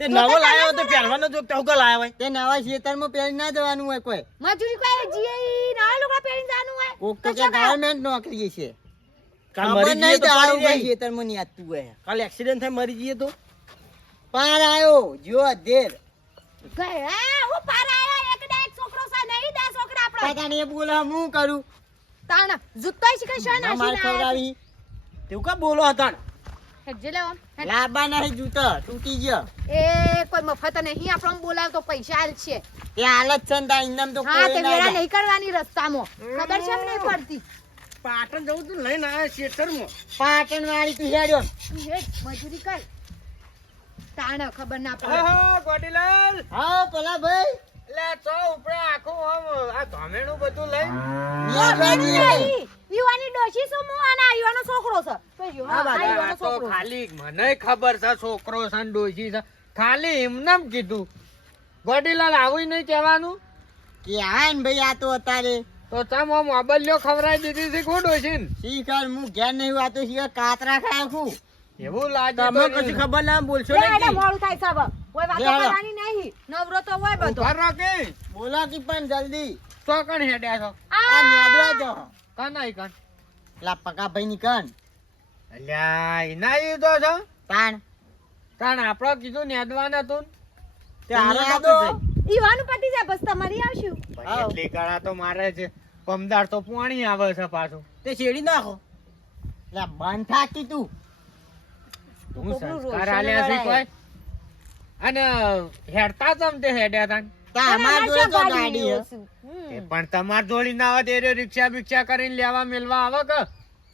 તે નવો લાયો તો પહેરવાનો જો તે હુકા લાયો હોય તે નવા ખેતરમાં પહેરી ના જવાનું હોય કોઈ મજૂરી કોઈ જીએ નવા લુગડા પહેરીને જવાનું હોય કોક તો કે ગવર્નમેન્ટ નોકરી છે કાલ ખબર મરી જઈએ નહીં તો તો આવું પાડી કઈ જાય. ખેતરમાં નહીં આવતું હોય કાલ એક્સિડન્ટ થાય મરી જઈએ તો પાર આવ્યો જો ધેર ગયા હું પાર આયા એક દા એક છોકરો છે નહીં દા છોકરા આપડા પતા ને બોલો હું કરું તાણ જુત્તોય શીખે છે ના માર ખવડાવી તેવું કા બોલો હતા હેડજે લેવા લાંબા નહીં જૂતા તૂટી ગયો એ કોઈ મફત નહીં આપણો બોલાવ તો પૈસા આલશે તે હાલત છે ને તાર ઇનામ તો હા તે કોઈ ના વેળા જાય. નહીં કરવાની રસ્તામાં ખબર છે એમ નહીં પડતી પાટણ જવું તું લઈને આયા શેતરમાં પાટણ વાળી તું હેડ્યો તું હેડ મજૂરી કર તાણ ખબર ના પડે ઓહો ગોડીલાલ હા પેલા ભાઈ લે તો ઉપર આખું આમ આ ધમેણું બધું લઈ નિયાબાજી નહીં, યુવાની ડોશી શું હું અને આ યુવાનો છોકરો છે તો યુવાનો આ યુવાનો આ તો છોકરો છે. ખાલી મને ખબર છે છોકરો છે ને ડોશી છે ખાલી એમનેમ કીધું ગોડીલાલ આવું નહીં કહેવાનું કે હા ને ભાઈ આ તો અત્યારે તો ચમ આમ અબલ્યો ખવરાઈ દીધી છે કોણ ડોશી ને શીખર હું ઘેર નહીં વાતો શીખર કાતરા ખાય છું એવું લાગે તમને કશી ખબર ના બોલશો લે, લે, મોડું થાય છે હવે. કોઈ વાતો લે, લે. કરવાની નહીં નવરો તો હોય બધો બોલો કે પણ જલ્દી તો કણ હેડ્યા છો આ નેદવા દો કનાઈ કણ પેલા પકા ભાઈ ની કન અલ્યા એના ઈ તો છો તાણ તાણ આપણો કીધું નેદવાના તું તે નેદો. હારો બાપુ છે. ઈવાનું પટી જાય બસ તમારી આવશું પણ એટલી ગાળા તો મારે છે પમદાર તો પાણી આવે છે પાછું તે શેડી નાખો લે બંધ થાકી તું તું કોકનું સંસ્કાર રોશન આલ્યા છે વળાય. કોઈ અને હેડતા તમ તે હેડ્યા તા તા અમાર જોડે તો ગાડી હે. એ પણ તમાર જોડી ના આવે તે રિક્ષા બિક્ષા કરીને લેવા મેલવા આવે કે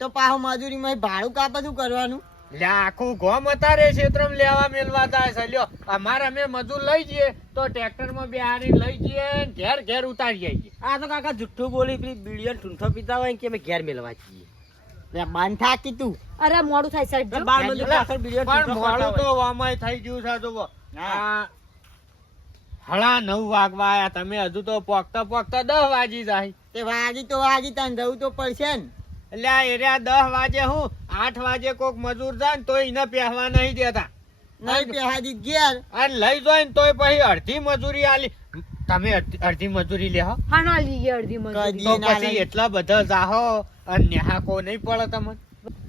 તો પાહો મજૂરી માં ભાડું કા બધું કરવાનું લે આખું ગોમ અતારે ક્ષેત્રમાં લેવા મેલવા થાય છે લ્યો અમારે અમે મજૂર લઈ જઈએ તો ટ્રેક્ટર માં બેહારી લઈ જઈએ ને ઘેર ઘેર ઉતારી આવીએ આ તો કાકા જુઠ્ઠું બોલી પેલી બીડીઓ ઠૂંઠો પીતા હોય ને કે અમે ઘેર મેલવા છીએ લે બંધ થાકી તું અરે મોડું થાય સાહેબ જો. બાર મંદિર પાછળ બીડીઓ પણ ઠૂંઠો ખાતા મોડું હોય. તો વામાય થઈ ગયું છે જુઓ હા. આ હળા 9 વાગવા આયા તમે હજુ તો પોકતા પોકતા 10 વાગી જાય તે વાજી તને જવું તો પડશે ને એટલે આ એરિયા 10 વાગે હું 8 વાગે કોક મજૂર જાય ને તોય એને પહેવા નહીં દેતા નહીં પેહાજી ઘેર અને લઈ જાય ને તોય પછી અડધી મજૂરી આલી તમે અડધી મજૂરી લેહો હા ના લઈએ અડધી મજૂરી. તો પછી એટલા બધા જાહો અને નેહાકો નહીં પડે તમને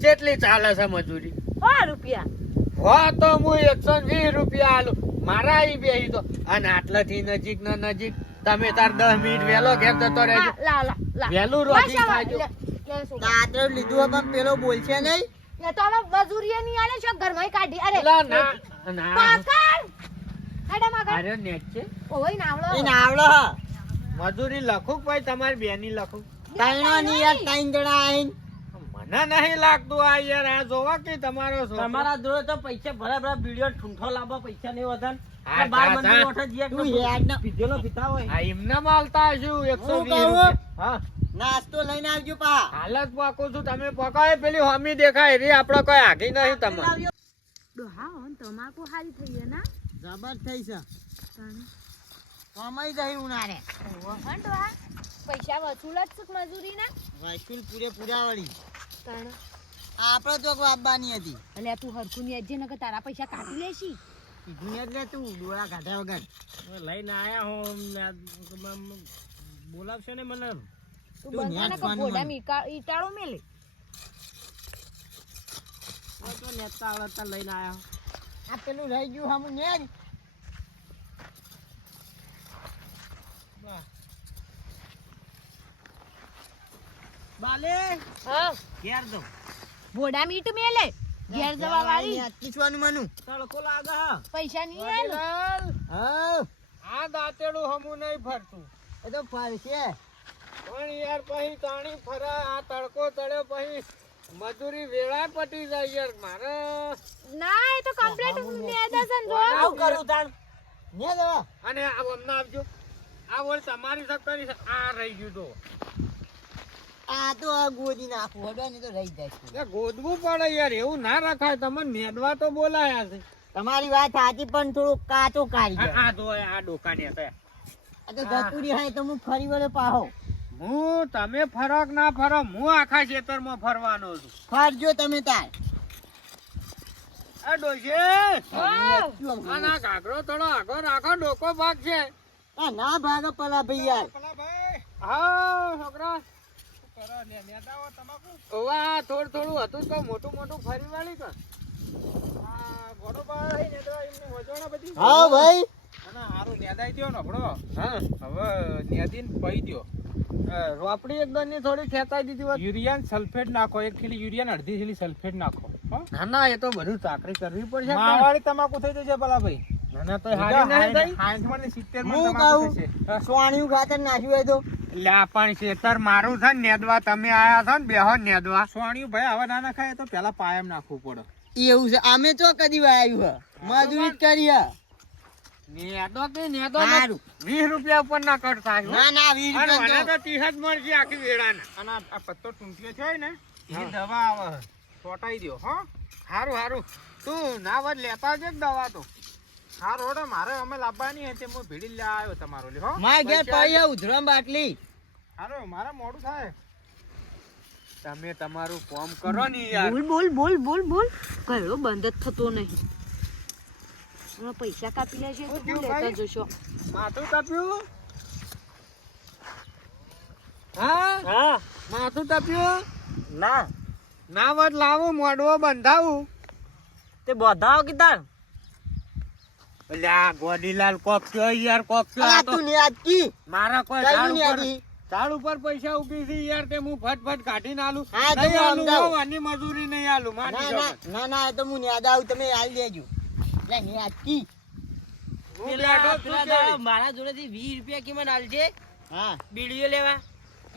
કેટલી ચાલે છે મજૂરી 100 રૂપિયા હો તો હું 120 રૂપિયા આલું મારા ઈ બેહી તો અને આટલાથી નજીક ના નજીક તમે તાર 10 મિનિટ વહેલો ઘેર જતો રહેજો હા, લા લા લા વહેલું રોટી બસ હવે, ખાજો. લે, લે છોકરા. દાદરો લીધું હોય પણ પેલો બોલશે નહીં એ તો હવે મજૂરીએ નહીં આલે છો ઘરમાં કાઢી અરે લા ના ના પાકડ હેડા માગડ આર્યો નેટ છે ઓય નાવળો એને આવડે હા મજૂરી લખું ભાઈ તમારી બેની લખું તૈણો ની યાર તૈણ જણા આઈને મને નહીં લાગતું આ યાર આ જોવા કે તમારો છોકરો. તમારા જોડે તો પૈસા ભરા બીડીઓ ઠૂંઠો લાવવા પૈસા નહીં વધન હા, બાર જા, મંદિર જા. ઓઠે જઈએ તું તો હેડ ના પીધેલો પીતા હોય આ એમને માલતા હશું હું 120 કહું? રૂપિયા. હા નાસ્તો લઈને આવજો પા હાલત પાકું છું તમે પકાય પેલી હોમી દેખાય રે આપડે કોઈ આગી નહીં તમારે ડોહા ઓન તમાકુ હારી થઈ ગયા ના જબર થઈ છે તાણે. કમાઈ જાય ઉનારે ઓહો, હં ડોહા પૈસા વસૂલ જ છે મજૂરીના વાસ્કુલ પૂરેપૂરા વળી તાણે. આપડે તો આપવાની હતી અલ્યા તું હરખું ની અજે નકર તારા પૈસા કાઢી લેશી કીધું ને એટલે તું ડોળા કાઢ્યા વગર હવે લઈને આયા હું બોલાવશે ને મને તું તું બંધા ન્યા નકર જ ઘોડા પાણી ઈટાળો મેલે આ તો નેતા આવડતા લઈને આયા આ પેલું રહી ગયું હમ ને જ બાલે હા ઘેર દો ઘોડા મીટ મેલે ઘેર જવા વાળી પૂછવાનું મનું તડકો લાગે હા પૈસા નહીં આલે હા આ દાંતેડું હમું નહીં ફરતું એ તો ફરશે પણ યાર પછી તાણી ફરા આ તડકો તળ્યો પછી મજૂરી વેળા પટી જાય યાર મારે ના એ તો કમ્પ્લીટ મેદસન જો આવું કરું તાણ ને દવા અને આ અમને આપજો આ વળ તમારી સત્તાની આ રહી ગયું તો આ તો આ ગોદી નાખું હડો ને તો રહી જાય છે. એ ગોદવું પડે યાર એવું ના રખાય તમને મેદવા તો બોલાયા છે તમારી વાત સાચી પણ થોડું કાચો કાઢી જાય આ તો આ ડોકાને હતા આ તો જતુરી હોય તો હું ફરી વળે પાહો હું તમે ફરક ના ફરો હું આખા ખેતરમાં ફરવાનો છું ફરજો તમે તાર આ ડોશી આના ઘાઘરો થોડો આગો રાખો ડોકો ભાગ છે આ ના ભાગે પેલા ભાઈ યાર. હા છોકરા ઓવા થોડું થોડું હતું તો મોટું મોટું ફરી વાળી કે હા ભાઈ રોપડી એકદમ ની થોડી ખેંચાઈ દીધી હોત. યુરિયા સલ્ફેટ નાખો, 1 થેલી યુરિયા અડધી થેલી સલ્ફેટ નાખો. ના ના એ તો બધું ચાકરી કરવી પડશે પણ. માવાળી તમાકુ થઈ જશે ભલા ભાઈ. ના ના તો હારી નહીં થઈ. 60 માં ને 70 હું માં તમાકુ કહું થશે. સોણિયું ખાતર નાખ્યું હોય તો લ્યા પણ ખેતર મારું છે ને નેદવા તમે આયા છો ને બેહો નેદવા. સોણિયું ભાઈ હવે ના નખાય તો પેલા પાયમ નાખવું પડે. એવું છે. અમે તો કદી વાયું હે મજૂરી જ કરી હે. નેદો કે નેદો સારું. 20 રૂપિયા ઉપર ના કટ થાય હો. ના ના 20 અને મને રૂપિયા તો 30 જ મળશે આખી વેળાના. અને આ પત્તો ટૂંટ્યો છે ને એ દવા આવે છોટાઈ દો હો. હારું હારું તું ના વધ લેતા આવજે કે દવા તો. હા રોડો મારે અમે લાવવાની હતી, હું ભીડી લે આવ્યો તમારો લે હો. માય ઘેર પડી હે ઉધરમ બાટલી. હારો મારે મોડું થાય. તમે તમારું કામ કરો ને યાર. બોલ કયો બંધ જ થતો નહીં. હમણાં પૈસા કાપી લેશે તો હું લેતા જશો. માથું તપ્યું હા માથું તપ્યું ના ના વધ લાવું મોડવો બંધાવું. તે બધાવ કીધા અલ્યા ગોડીલાલ કોક કયો યાર કોક કયો આ આ તો તું ને આજકી મારા કોઈ કઈ ઝાડ ની ઉપર આજી ઝાડ ઉપર પૈસા ઉગી છે યાર તે હું ફટ કાઢીને આલું. હા, તો નહીં હું આલું સમજાવું. હો, આની મજૂરી નહીં આલું માની ના જાઓ. ના ના ના તો હું યાદ આવું તમે હાલ દેજો લે ને આજકી હું બેઠો છું કેળી. મારા જોડેથી 20 રૂપિયા કિંમત આલજે. હા બીડીઓ લેવા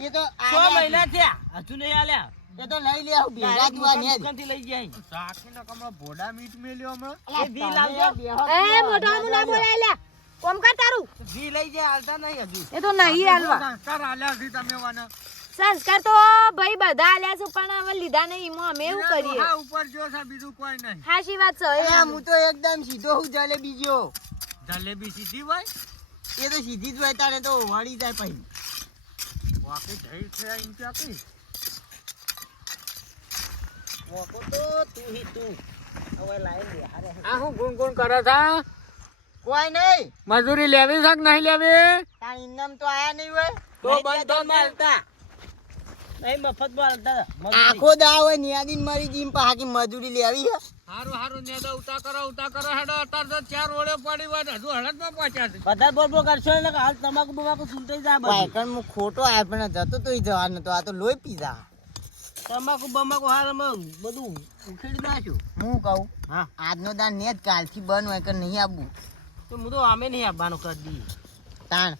એ તો 6 મહિના થયા હજુ નહીં આલ્યા. એ તો લઈ લે આવું ભેગા તું આ ને દુકાનથી લઈ જાય. સાક્ષીના કમળા ભોડા મીટ મેલ્યો હમણાં. એ વી લાવજો. એ મોઢાનું ના બોલાય લ્યા. કોમ કર તારું. વી લઈ જાય હાલતા નહીં હજુ. એ તો નહીં હાલવા. સંસ્કાર આલ્યા છે તમે વાના. સંસ્કાર તો ભાઈ બધા આલ્યા છે પણ હવે લીધા નહીં એમાં અમે એવું કરીએ. હા ઉપર જો છે બીજું કોઈ નહીં. હાચી વાત છે એ. હું તો એકદમ સીધો હું જલેબી ગયો. જલેબી સીધી હોય એ તો સીધી જ હોય તારે તો વળી જાય પછી વાકે જઈ છે એમ ક્યાંથી. મોકો તો તું હી તું હવે લાઈ લે અરે આ હું ગુણ કરે છે. કોઈ નહીં મજૂરી લેવી છે કે નહીં લેવી તાર ઇનામ તો આયા નહીં હોય તો બંધ તો માલતા નહીં મફત માલતા. આખો દા હોય નિયાદીન મારી જીમ પા હાકી મજૂરી લેવી હે હારું હારું નેદા ઉતા કરો હેડો અત્યારે તો 4 ઓળે પડી હોય હજુ હળદમાં પહોંચ્યા છે. વધારે બોલ કરશો એટલે હાલ તમાકુ બમાકુ છૂટાઈ જાય બધું. પાયકણ હું ખોટો આય પણ જતો તોય જવાનો તો આ તો લોહી પીધા તમાકુ બમાકુ હાલ અમે બધું ઉખેડી નાખ્યું. હું કહું હા આજનો દાન ને જ કાલથી બંધ હોય કે નહીં આવવું તો હું તો અમે નહીં આપવાનું કરી દઈએ. તાણ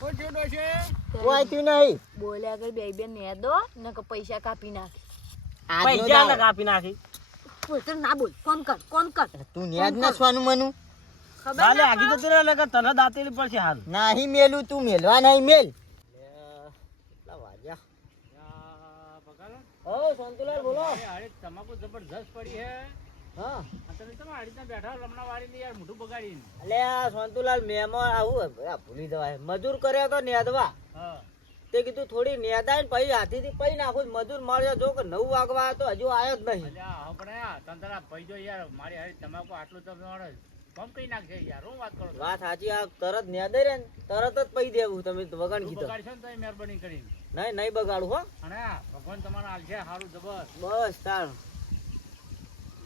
કોઈ છૂટો છે કોઈ તું નહીં બોલ્યા આગળ બે ને દો ને કે પૈસા કાપી નાખી. આજનો પૈસા દાન ને કાપી નાખી. પોતે ના બોલ. કોમ કર. તું ન્યાજ ના સ્વાનું મનું ખબર હાલે ના આગી જતી રહે એટલે તને દાંતેલી પડશે હાલ. નહીં મેલું તું મેલવા નહીં મેલ ઓ શાંતિલાલ બોલો. તમાકુ જબરજસ્ત પડી હે. હા તમે તમે આડીને બેઠા લમણા વાળીને યાર મોઢું બગાડીને. અલે આ શાંતુલાલ મહેમાન આવું ભૂલી જવાય. મજૂર કર્યો તો નેદવા. હા તે કીધું થોડી નેદાય ને પછી હાથીથી પઈ નાખું. મજૂર મળ્યો જો કે 9 વાગવા આવ્યો તો હજુ આવ્યો જ નહીં. અલ્યા આપણે આ તંતરા ભાઈ જો યાર મારી હારી તમાકુ આટલું તમે મળે બમ કઈ નાખશે યાર. હું વાત કરું છું. વાત સાચી. આ તરત નેદે રે ને તરત જ પઈ દેવું. તમે વગણ તું કીધું બગાડશો ને તો મહેરબાની કરીને. નહીં બગાડું હો. અને આ ભગવાન તમારા હાલ છે સારું જબર. બસ તાર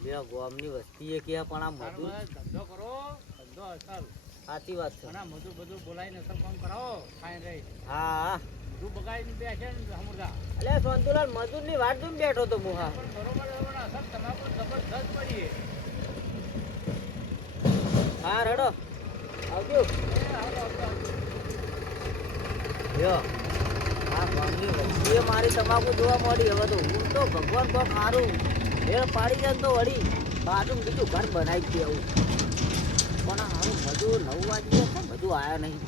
બે ગામની વસ્તી એ કે પણ આ મજૂર ધંધો કરો ધંધો સારું. સાચી વાત છે. અને આ મજૂર બધું બોલાવીને અસર કામ કરાવો ફાઈન રહી. હા તું બગાડીને બેસે ને સમુરદા અલે શાંતુલાલ મજૂર ની વાત જોઈને બેઠો તો હું. હા પણ બરોબર બરોબર અસર તમાકુ જબરદસ્ત પડી. હા રડો આવજો. યો આ ગામની વસ્તીએ મારી તમાકુ જોવા મળી. હવે તો હું તો ભગવાન કોક સારું એ પાડી જાય ને તો વળી બાજુ બીજું ઘર બનાવી દે આવું. પણ આ સારું મજૂર 9 વાગી ગયા પણ બધું આવ્યા નહીં.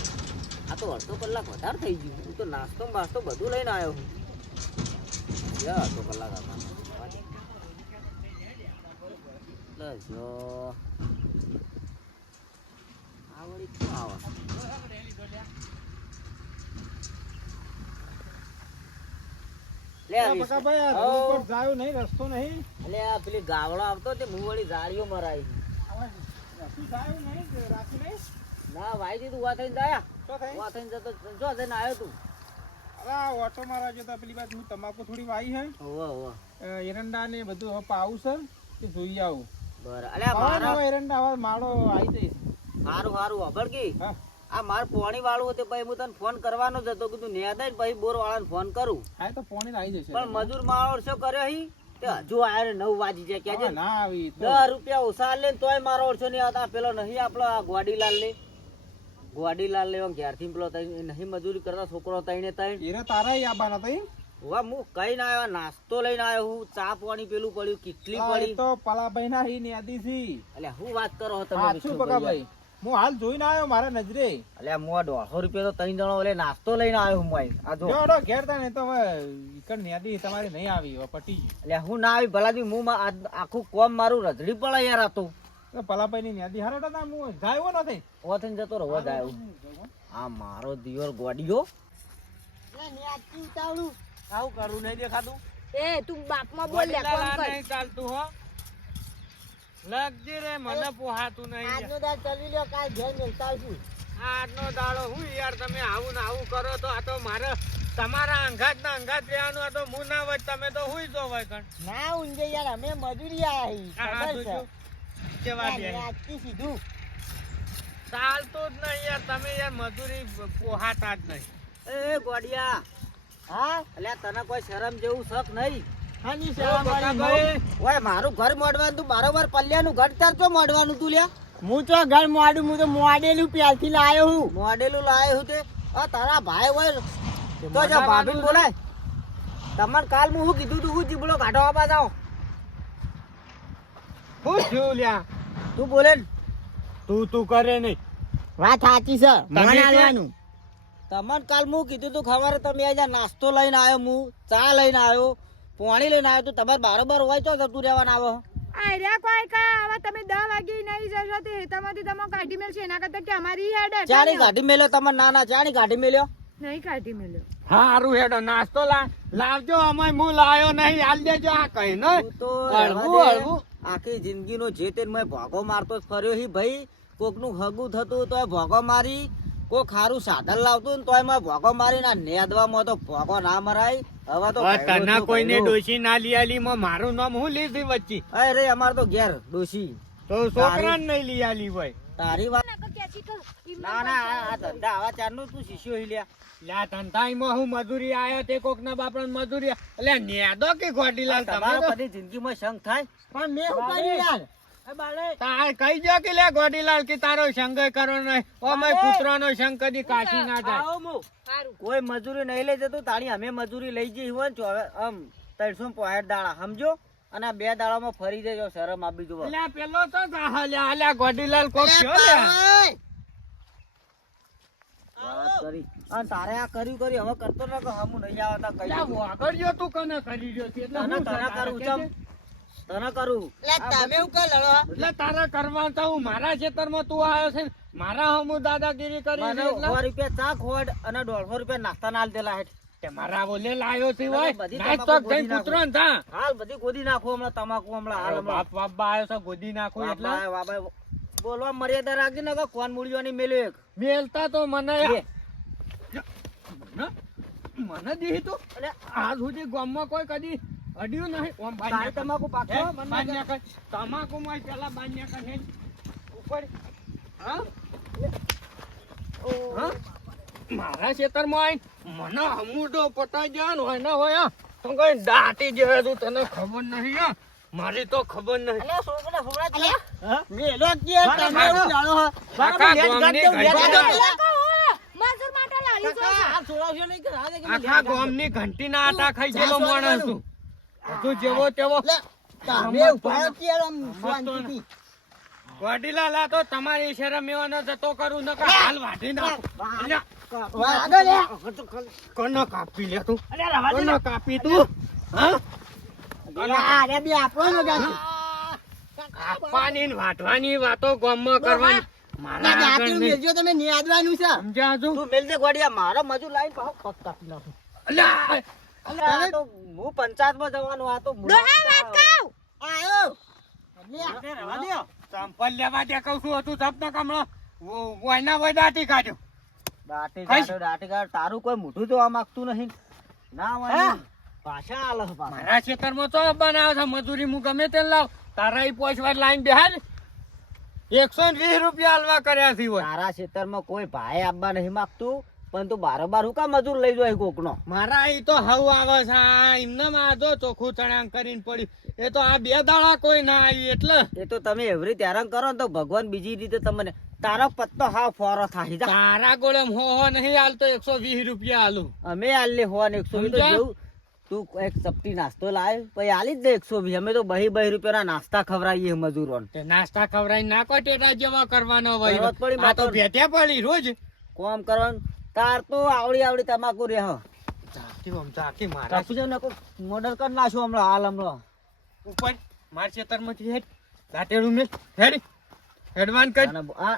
આ તો અડધો કલાક વધારે થઈ ગયું. હું તો નાસ્તો બાસ્તો બધું લઈને આવ્યો હું. અડધો કલાક હતા જો આ વળી શું આવે. લે બકાભાઈ, આ હઉ. રોડ પર જાયું નહીં, રસ્તો નહીં. એટલે આ પેલી ગાવડો આવતો તે મું વળી જાળીઓ મરાઈ. રસ્તું જાયું નહીં, રાખ્યું નહીં. ના ભાઈ દીધું વા થઈને આયા. શું થાય? વા થઈને જતો જો થઈને આવ્યો તું. અરે આ ઓટો મારા જતા પેલી બાજુ હું તમાકુ થોડી વાઈ હે. હોવે હોવે. એરંડા ને બધું હવે પાવું છે તે જોઈ આવું. બરાબર. અલ્યા હવે મારા નવો એરંડા હવે માળો આવી જઈશ. હારું હારું હબળ કી હા. આ માર પોણી વાળું હતું પછી હું તને ફોન કરવાનો જ હતો કીધું નેદાય ને પછી બોર વાળાને ફોન કરું હા તો પોણી આવી જશે. પણ મજૂર માળો શું કર્યો હી તે હજુ આયો ને 9 વાગી જાય હવે કેજે ના આવી તો. 10 રૂપિયા ઓછા લે ને તોય મારો ઓછો નહીં આવતા પેલો નહીં આપણો આ ગોડીલાલ ને ઘેરથી પેલો નહીં મજૂરી કરતા છોકરો તઈને તઈને એરે તારા આબાના તઈ. વાહ હું કઈ ના આવ્યો નાસ્તો લઈને આવ્યો હું ચા પાણી પેલું પડ્યું કેટલી આ એ પડી તો પલાભાઈ ના હી નેદી છી. એટલે હું વાત કરો તમે સાચું વિષ્ણુભાઈ? બકાભાઈ, હું હાલ જોઈને આવ્યો મારા નજરે. અલ્યા મો 150 રૂપિયા તો 3 જણો ઓલે નાસ્તો લઈને આવ્યો હું અહીં. આ જો જોડો ઘેર તા ને તો હવે ઈકડ નેદી તમારી નહીં આવી, હવે પટી ગઈ. અલ્યા હું ના આવી ભલાથી હું આખું કોમ મારું રજડી પડે યાર આ તો તો પલાભાઈ ની નેદી હારો તા હું જાયો નથી. ઓથીને જતો રહો જાય આ મારો દિયોર ગોડીયો ન્યાથી ઉતાવળું. આવું કરું નહીં દેખાતું. એ તું બાપમાં બોલ લે કોમ કર નહીં ચાલતું હો લગજી રે મને પોહાતું નહીં આજનો દાડ ચલવી લ્યો, કાલ ઘેર મેલતા આવશું. આજનો દાડો હું યાર તમે આવું ને આવું કરો તો આ તો મારે તમારા અંગાત ના અંગાત રહેવાનું આ તો હું ના હોય તમે તો હુઈ જો હોય કણ ના ઊંઘે યાર, અમે મજૂરી આયા આ હી. ખબર જોજો છે? કેવા બે ન્યાથી સીધું. ચાલતું જ નહીં યાર તમે યાર મજૂરી પોહાતા જ નહીં એ ગોડિયા હા અલ્યા તને કોઈ શરમ જેવું શક નહીં હાની ઓ સેવા મારી બકાભાઈ, ઓય મારું ઘર મોડવાનું તું બારોબાર પલ્યાનું ઘર તાર ચો મોડવાનું તું લ્યા હું તો ઘર મોડું, હું તો મોડેલું પ્યાલથી લાયો હું. મોડેલું લાયો હું તે આ તારા ભાઈ હોય તો જા ભાભીને બોલાય તમને કાલ હું શું કીધું તું હું જીબડો કાઢો આપા જાઓ હું થયું લ્યા તું બોલે ને તું કરે નહીં વાત સાચી છે. તમે મોન કે- આલવાનું. તમને કાલ હું કીધું તું ખબર તમે આજે નાસ્તો લઈને આવ્યો હું ચા લઈને આવ્યો પાણી લઈને આવ્યો તું તમારે બારોબાર હોય તો જતું રહેવાના આવો આર્યા કોઈ કા હવે તમે 10 વાગે નહીં જશો તે હેતામાંથી તમે કાઢી મેલશો એના કરતા કે અમારી હેડ ચાણી કાઢી મેલ્યો તમારે ના ચાણી કાઢી મેલ્યો નહીં કાઢી મેલ્યો હારું હેડો નાસ્તો લાવજો અમે હું લાયો નહીં આલ દેજો આ કઈ ન તું તો હળવું, રહેવા દે. હળવું. આખી જિંદગીનો જે તે મેં ભોગો મારતો જ ફર્યો હી ભાઈ કોકનું હગું થતું તોય ભોગો મારી કોઈ ખારું સાધન લાવતું ને તોય મેં ભોગો મારી ના નેદવામાં તો ભોગો ના મરાય હવે તો તને કોઈને ડોશી ના લીયાલી માં મારું નામ હું લીધી વચ્ચે અરે અમાર તો ઘેર ડોશી તો છોકરાને નહીં લીયાલી હોય તારી વાત ના કેચી કર ના ના આ ધંધા આવા ચારનું તું શીશ્યો હી લ્યા લ્યા ધંધાઈમાં હું મજૂરી આયો તે કોક ના બાપડા મજૂરી એટલે નેદો કે ગોડીલાલ તમે તમારો તો કદી જિંદગીમાં શંખ થાય પણ મેં શું કર્યું યાર? તાર કઈ જો કે લે ગોડીલાલ કે તારો સંગ કરો નહીં ઓમે કૂતરાનો સંગ કદી કાશી ના થાય સારું કોઈ મજૂરી નહીં લઈ જતું તાણી અમે મજૂરી લઈ જઈ હોય ને આમ 365 દાડા સમજો અને આ 2 દાડામાં ફરી જજો શરમ આપી દો લે પેલો તો જાહલ્યા અલ્યા ગોડીલાલ કોક થયો લે વાત કરી અને તારે આ કર્યું હવે કરતો ન કે હમું નહીં આવતા કઈ લ્યા વાગડ્યો તું કને કરી રહ્યો છે એટલે તને હું તને તારે કરું કહેજે. તને કરું એટલે તમે શું કર લડો? એટલે તારે કરવા તો હું મારા ખેતરમાં તું આવ્યો છે ને, મારા હમું દાદાગીરી કરી મને છે એટલે 100 રૂપિયા ચા ખોડ અને 150 રૂપિયા નાસ્તા ના દેલા હેઠ તે મારા બોલે લાયો છે તમે હોય બધી નાચ તમાકુ તો થઈને ગોદી કૂતરો ને થા હાલ બધી ગોદી નાખો હમણાં તમાકુ હમણાં હાલ હમણાં બાપ બાપ આવ્યો છે ગોદી નાખું એટલે વાબાએ, વાબાએ. બોલવા મર્યાદા રાખજે ને કે કોણ મૂળિયોની મેલ્યો એક મેલતા તો મને લે. મને દીધી તું અલે આજ સુધી ગામમાં કોઈ કદી અડ્યું નહીં ઓમ તારી તમાકુ પાકશો? તમાકુ માં પેલા બાન્યા કરે ઉપર હા હા? મારા ખેતરમાં આવીને મને હમુડો પટાઈ જવાનો હોય ને હોય તો કઈ દાટી જેવા તું તને ખબર નહીં હા મારી તો ખબર નહીં અલે છોકરા છોકરા હા? મેલો કે તમે શું જાણો હો? આખા ગામની ઘંટી મજૂર માટે લાવી છો આ છોડાવશો નહીં કે રાધે કે આખા ગામની ઘંટીના આટા ખાઈ ગયેલો માણસ છું તું જેવો તેવો તમે ઉભા કે આમ શાંતિથી. વડીલા લા તો તમારી શરમ એવાનો જતો કરું ન હાલ વાઢી નાખું અલ્યા, વાગો લે. કોનો કાપી લે તું કોનો કાપી તું હા આ રે બી આપણો નો ગાડી. કાપવાની ને વાઢવાની વાતો ગામમાં કરવાની મારા ના આગળ જાતનું નહીં. મેલજો તમે નિયાદવાનું છે. સમજ્યા છું તું મેલ દે ગોડિયા મારો મજૂર લાઈન પાહો પગ કાપી નાખું અલ્યા અલ્યા, આ તો હું પંચાયતમાં જવાનું, આ તો આયો ચંપલ લેવા દે કહું છું હતું જપ ન કમળો વયના વય દાટી કાઢ્યો. દાટી કાઢ તારું કોઈ મોઢું જોવા માંગતું નહીં ના હોય પાછા આલે પાછા. મારા ખેતરમાં તો બનાવે છે મજૂરી હું ગમે તે લાવ તારા ઈ પોચવાર લાઈન બેહાડ 120 રૂપિયા હાલવા કર્યા છે હોય. તારા ખેતરમાં કોઈ ભાઈ આપવા નહીં માંગતું પણ તું બારોબાર હું કા મજૂર લઈ જાય કોકનો. મારા ઈ તો હવ આવે છે આ એમને માં જો ચોખ્ખું ચણાંગ કરીને પડ્યું એ તો આ 2 દાડા કોઈ ના આવી એટલે એ તો તમે એવરી ત્યારંગ કરો ને તો ભગવાન બીજી રીતે તમને તારો પત્તો હાવ ફોરો થાય જા. તારા ગોળે હો નહીં હાલતો 120 રૂપિયા હાલું. અમે આલે હો ને 120 તો સમજ્યા? જેવું તું એક ચપટી નાસ્તો લાવ પછી આલી જ દે 120. અમે તો 2 રૂપિયાના નાસ્તા ખવડાવીએ મજૂરોને. તે નાસ્તા ખવડાવી નાખો ટેટા જેવા કરવાનો હોય. જરૂરત પડી આ તો માતો. ભેટ્યા પડી રોજ કોમ કરવાનું તાર તો આવડી તમાકુ રે હ ઝાંકી મારા રાખી જાવ ને મોડલ કરી નાખશું હમણાં હાલ હમણાં. ઉપર માર ખેતરમાંથી હેડ દાટેડું મેં હેડ હેડવાન કર. અને આ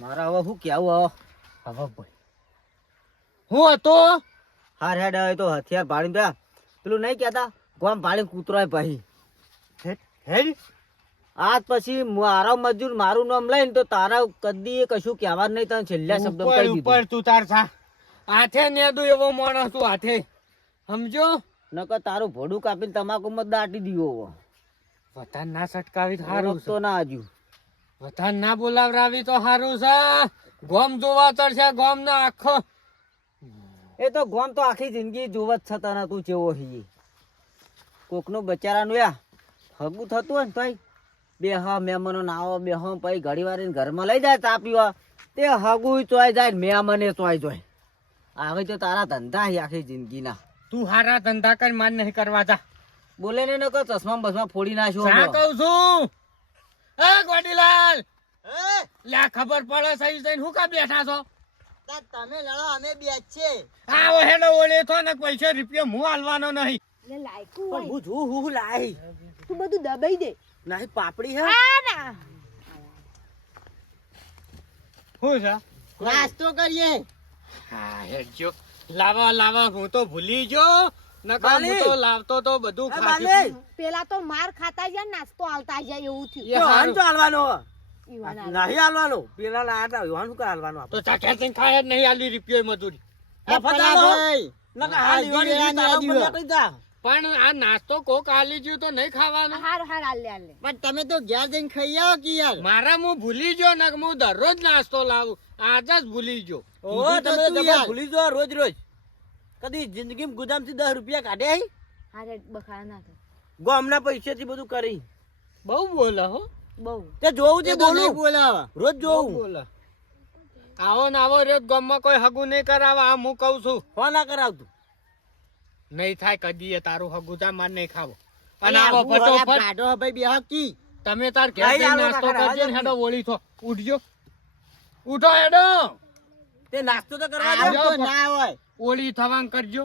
મારા હવે શું કેવું હવે ભાઈ હું હતો હાર હેડ આવે તો હથિયાર ભાડીને ગયા પેલું નહીં કહેતા ગોમ ભાડીને કૂતરાય પછી હેડ આજ પછી મારો મજૂર મારું નામ લઈને તો તારા કદી કશું કહેવા નહીં તને છેલ્લા શબ્દ ઉપર કહી ઉપર દીધું. તું તાર થા હાથે નેદું એવો માણસ તું હાથે સમજો. નકર તારું ભોડું કાપીને તમાકુ મત દાટી દીધો વતાન ના સટકાવી તો હારું છે. તો ના હજુ વતાન ના બોલાવરાવી તો હારું છે. ગોમ જોવા ચડશે ગોમ ના આખો એ તો ગોમ તો આખી જિંદગી જોવ જ છે તને તું ચેવો હી કોકનું બચારાનું યા હગું થતું હોય ને તોય બે હા મહેમાનો ના આવો બે હા પછી ઘડી વાર એને ઘરમાં લઈ જાય ચા પીવા તે હગું ચોય જાય મહેમાને ચોય જોય આવે તો તારા ધંધા હી આખી જિંદગીના. તું હારા ધંધા કરી માન નહીં કરવા જા. બોલે ને નકર ચશ્મા બસમાં ફોડી નાખ્યો જા હમણાં. કહું છું એ ગોડીલાલ લે ખબર પડે સહી સહી હું કા બેઠા છો. તમે લડો અમે બે છે આવો હેડો ઓળે તો ને પૈસા રૂપિયા હું હાલવાનો નહીં. એટલે લાયકું પણ હોય હું જોઉં હું લાઈ તું બધું દબાઈ દે. નહીં પાપડી હે આ ના શું છે નાસ્તો કરીએ હા હેડજો લાવા લાવા હું તો ભૂલી ગયો નકર હું બાલી. તો લાવતો તો બધું એ ખાતું. બાલી. પેલા તો માર ખાતા જાય નાસ્તો આલતા જાય એવું થયું. એ હારું. હાલવાનો ઈવાન હાલ. નહીં હાલવાનો પેલા ના હતા યુવાન શું હાલવાનો તો ચાખ્યા થઈને ખાય જ નહીં આલી રૂપિયો મજૂરી. ભાઈ પણ આ નાસ્તો કોક આલી ગયું તો નહીં ખાવાનો. હાર હાર હાલ લે હાલ લે. પણ તમે તો ઘેર જઈને ખાઈ આવો કે યાર મારા હું ભૂલી ગયો ને હું દરરોજ નાસ્તો લાવું આજે જ ભૂલી ગયો. ભૂલી જો રોજ રોજ કદી જિંદગી ગુદામ થી 10 રૂપિયા કાઢ્યા હારે બખાડા ના કર. ગોમના પૈસા થી બધું કરી બહુ બોલે હો બહુ તે જોવું છે એ તો નહીં બોલું બોલાવા રોજ બહુ જોવું બોલે. આવો ને આવો રોજ ગામમાં કોઈ હગું નહીં કરાવે આ હું કઉ છું. ફોન ના કરાવતું નહીં થાય કદી તારું હગું જા માર નહીં ખાવો. અને અલા, આવો હું વડા ફટોફટ કાઢો ભાઈ બે હકી તમે તાર ઘેર નહીં જઈને આલો નાસ્તો કાકા, કરજો ને રાજા હેડો વળી થો ઉઠજો ઉઠો હેડો તે નાસ્તો તો કરવા આમ દે તો ના હોય ઓળી થવાંગ કરજો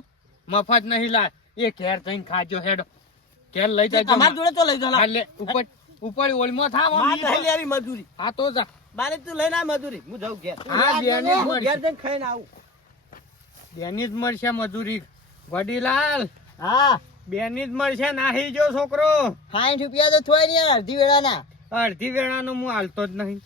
મફત નહીં લાય એ ઘેર થઈને ખાજો હેડો ઘેર લઈ જજો તમાર જોડે તો લઈ હા, લે ઉપર ઉપર ઓળમાં થાવ આમ માર ઈ નહીં લેવી મજૂરી હા તો જા બારે તું લઈને આ મજૂરી હું જાઉં ઘેર હા બેની જ હું ઘેર મળશે જઈને ખાઈને આવું બેની જ મળશે મજૂરી વડીલાલ હા બેની જ મળશે નાહી જો છોકરો 60 રૂપિયા તો થોય ને યાર અડધી વેળાના અડધી વેળાનું હું હાલતો જ નહીં